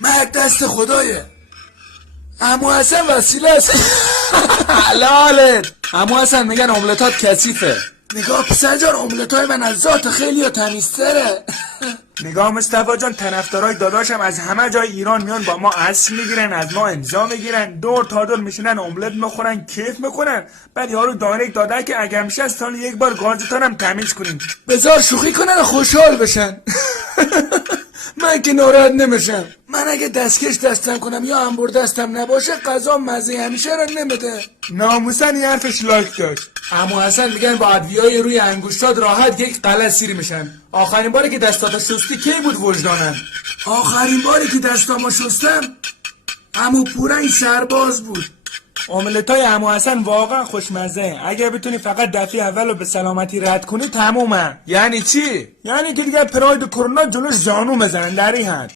مرگ دست خدایه. عمو حسن وسیله است. حلالت. عمو حسن میگن املتات کثیفه. نگاه پسر جان، املتای من از ذات خیلی تمیزتره. نگاه مصطفی جان، طرفدارای داداشم از همه جای ایران میان با ما عکس میگیرن، از ما امضا میگیرن، دور تا دور میشینن املت میخورن، کیف میکنن. بعد یارو دایرکت داده که اگر میشه از سال یک بار گازتون هم تمیز کنین. بذار شوخی کنن و خوشحال بشن. من که ناراحت نمیشم. من اگه دستکش دستم کنم یا انبر دستم نباشه غذا مزه همیشه رو نمیده. ناموسن این حرفش لایک داشت. عمو حسن میگن با ادویه‌های روی انگشتات راحت یک قلعه سیر میشن. آخرین باری که دستاتو شستی کی بود وجدانم؟ آخرین باری که دستامو شستم عمو پورنگ سرباز بود. املتای عمو حسن واقعا خوشمزه. اگه بتونی فقط دفعه اولو به سلامتی رد کنی تمومه. یعنی چی؟ یعنی که دیگه پراید کرونا جلوش زانو بزنن در این حد.